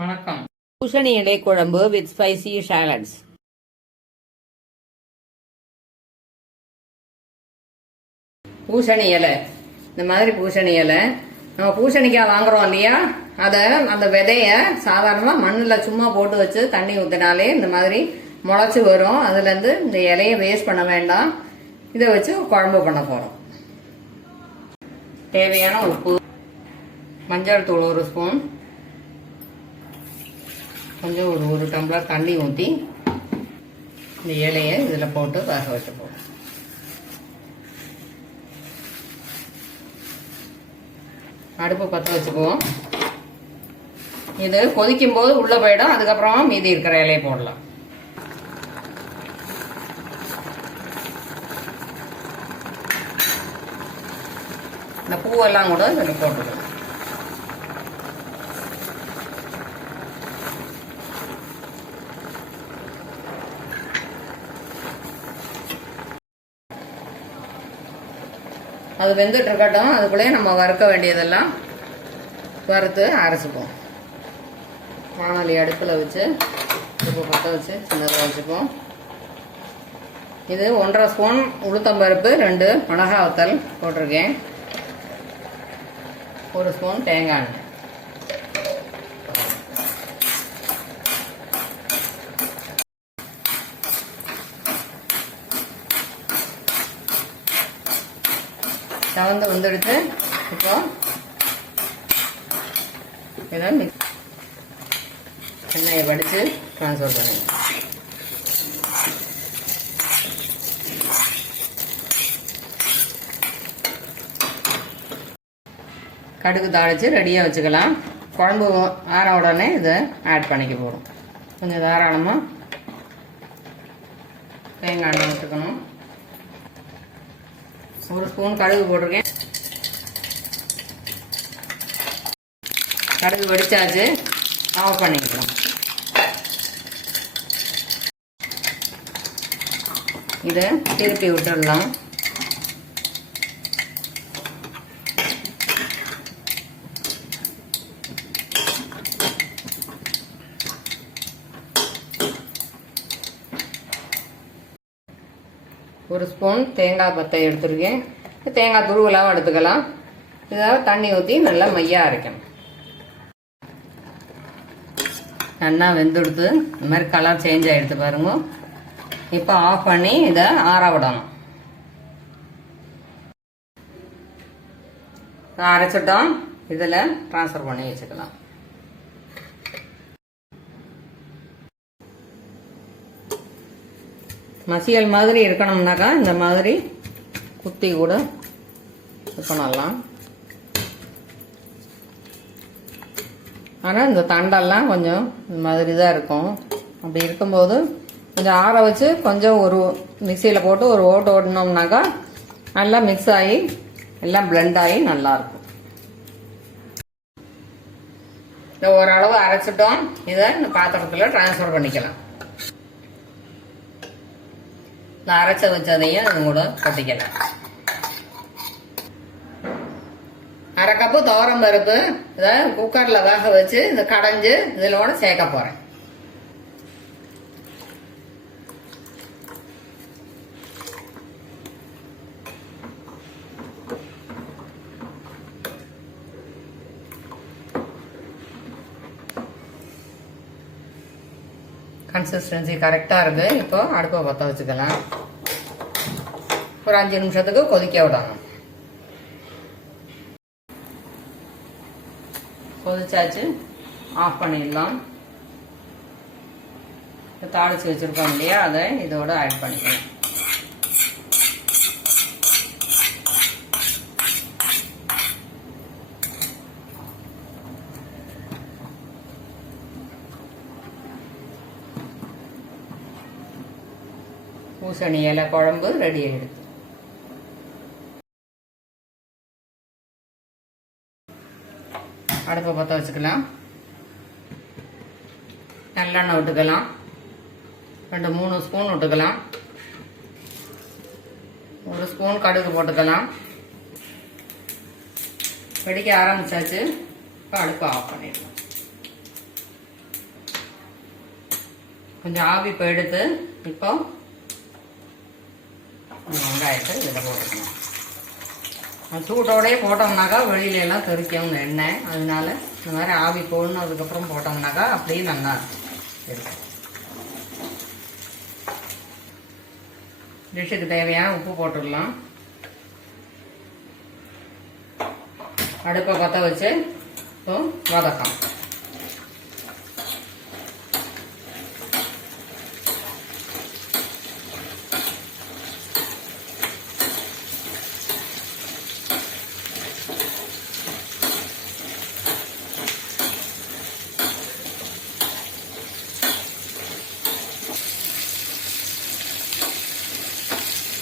வணக்கம். பூசணி இலை குழம்பு வித் ஸ்பைசி சாலட்ஸ். பூசணி இலை, இந்த மாதிரி பூசணி இலை நம்ம பூசணிக்காய் வாங்குறோம் இல்லையா, அதை அந்த விதைய சாதாரணமாக மண்ணில் சும்மா போட்டு வச்சு தண்ணி ஊற்றினாலே இந்த மாதிரி முளைச்சி வரும். அதுலேருந்து இந்த இலையை வேஸ்ட் பண்ண வேண்டாம். இதை வச்சு குழம்பு பண்ண போகிறோம். தேவையான உப்பு, மஞ்சள் தூள் 1 ஸ்பூன், கொஞ்சம் ஒரு டம்ளர் தண்ணி ஊற்றி இந்த இலையை இதில் போட்டு வேக வச்சுப்போம். அடுப்பு பற்ற வச்சுக்குவோம். இது கொதிக்கும் போது உள்ளே போயிடும். அதுக்கப்புறமா மீதி இருக்கிற இலையை போடலாம். இந்த பூவெல்லாம் கூட இதில் போட்டுக்கலாம். அது வெந்துட்டு இருக்கட்டும். அதுக்குள்ளேயே நம்ம வறுக்க வேண்டியதெல்லாம் வறுத்து அரைச்சிப்போம். வானொலி அடுப்பில் வச்சு உப்பு பற்ற வச்சு சின்னதாக வச்சுப்போம். இது 1.5 ஸ்பூன் உளுத்தம்பருப்பு, 2 மிளகா வத்தல் போட்டிருக்கேன், 1 ஸ்பூன் தேங்காய் எண்ணெய். தவந்து வந்துடுத்து. இப்போ இதை எண்ணெயை வடித்து ட்ரான்ஸ்ஃபர் பண்ணுங்க. கடுகு தாளித்து ரெடியாக வச்சுக்கலாம். குழம்பு ஆற உடனே இதை ஆட் பண்ணிக்க போகிறோம். கொஞ்சம் தாராளமாக தேங்காய் எண்ணெய் விட்டுக்கணும். 1 ஸ்பூன் கடுகு போட்டிருக்கேன். கடுகு வெடிச்சாச்சு, ஆஃப் பண்ணிக்கலாம். இதை திருப்பி விட்டுடலாம். ஒரு ஸ்பூன் தேங்காய் பத்தை எடுத்துருக்கேன். தேங்காய் துருவலாகவும் எடுத்துக்கலாம். இதாவது தண்ணி ஊற்றி நல்லா மையாக அரைக்கணும். நல்லா வெந்துடுத்து. இந்த மாதிரி கலர் சேஞ்ச் ஆகிடுத்து பாருங்க. இப்போ ஆஃப் பண்ணி இதை ஆற விடணும். அரைச்சிட்டோம். இதில் ட்ரான்ஸ்ஃபர் பண்ணி வச்சுக்கலாம். மசியல் மாதிரி இருக்கணும்னாக்கா இந்த மாதிரி குத்தி கூட இது பண்ணலாம். ஆனால் இந்த தண்டெல்லாம் கொஞ்சம் இந்த மாதிரி தான் இருக்கும். அப்படி இருக்கும்போது கொஞ்சம் ஆற வச்சு கொஞ்சம் ஒரு மிக்சியில் போட்டு ஒரு ஓட்டு ஓட்டினோம்னாக்கா நல்லா மிக்ஸ் ஆகி எல்லாம் பிளெண்ட் ஆகி நல்லாயிருக்கும். இதை ஓரளவு அரைச்சிட்டோம். இதை இந்த பாத்திரத்தில் ட்ரான்ஸ்ஃபர் பண்ணிக்கலாம். இந்த அரைச்ச வச்சதையும் அது கூட கொட்டிக்கலாம். 1/2 கப்பு துவரம் பருப்பு இதை குக்கரில் வேக வச்சு இதை கடைஞ்சு இதில் கூட சேர்க்க போகிறேன். கன்சிஸ்டன்சி கரெக்டாக இருக்குது. இப்போ அடுப்பை பற்ற வச்சுக்கலாம். ஒரு 5 நிமிஷத்துக்கு கொதிக்க விடணும். கொதிச்சாச்சு, ஆஃப் பண்ணிடலாம். தாளிச்சு வச்சுருக்கோம் இல்லையா, அதை இதோட ஆட் பண்ணிக்கலாம். பூசணி இலை குழம்பு ரெடி ஆகிடுது. அடுப்பை பற்ற வச்சுக்கலாம். நல்லெண்ணெய் விட்டுக்கலாம். 2-3 ஸ்பூன் விட்டுக்கலாம். 1 ஸ்பூன் கடுகு போட்டுக்கலாம். வெடிக்க ஆரம்பிச்சாச்சு. இப்போ அடுப்பை ஆஃப் பண்ணிடலாம். கொஞ்சம் ஆவி இப்போ எடுத்து இப்போ வெங்காயத்தை இதில் போட்டுக்கணும். சூட்டோடையே போட்டோம்னாக்கா வெளியில எல்லாம் தெறிக்கும் எண்ணெய். அதனால இந்த மாதிரி ஆவி போடணுன்றதுக்கப்புறம் போட்டோம்னாக்கா அப்படியே நல்லா இருக்கும். டிஷ்ஷுக்கு தேவையான உப்பு போட்டுடலாம். அடுப்பை பற்ற வச்சு இப்போ வதக்கலாம்.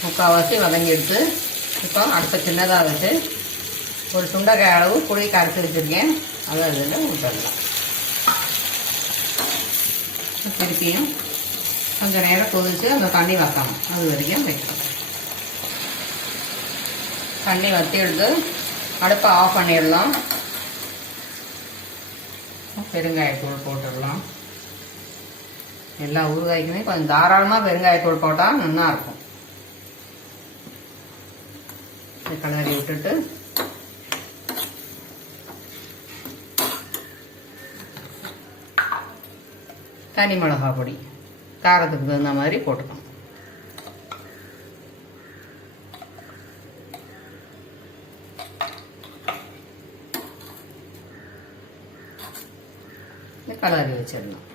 முக்கால்வாசி வதங்கிடுச்சு. இப்போ அடுப்பை சின்னதாக வச்சு ஒரு சுண்டைக்காய் அளவு புளி கரைச்சி வச்சுருக்கேன், அதை அதில் ஊற்றிடலாம். திருப்பியும் கொஞ்சம் நேரம் கொதிச்சு அந்த தண்ணி வைக்கணும், அது வரைக்கும் வைக்கணும். தண்ணி வற்றி எடுத்து அடுப்பை ஆஃப் பண்ணிடலாம். பெருங்காயத்தூள் போட்டுடலாம். எல்லா ஊறுகாய்க்குமே கொஞ்சம் தாராளமாக பெருங்காயத்தூள் போட்டால் நல்லா இருக்கும். கலரி விட்டுட்டு தனி மிளகா பொடி காரத்துக்கு தகுந்த மாதிரி போட்டுக்கணும். கலரி வச்சிடணும்.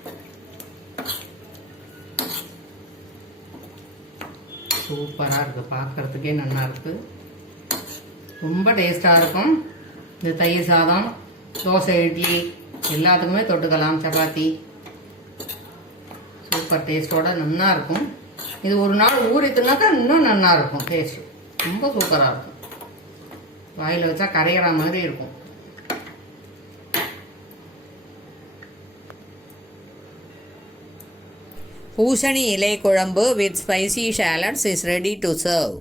சூப்பராக இருக்குது, பார்க்கறதுக்கே நல்லா இருக்குது, ரொம்ப டேஸ்டாக இருக்கும். இந்த தயிர் சாதம், தோசை, இட்லி எல்லாத்துக்குமே தொட்டுக்கலாம், சப்பாத்தி. சூப்பர் டேஸ்டோட நல்லா இருக்கும். இது ஒரு நாள் ஊறித்துனாக்கா இன்னும் நல்லா இருக்கும். டேஸ்ட் ரொம்ப சூப்பராக இருக்கும். வாயில் வச்சா கரையிற மாதிரி இருக்கும். பூசணி இலை குழம்பு with spicy shallots is ready to serve.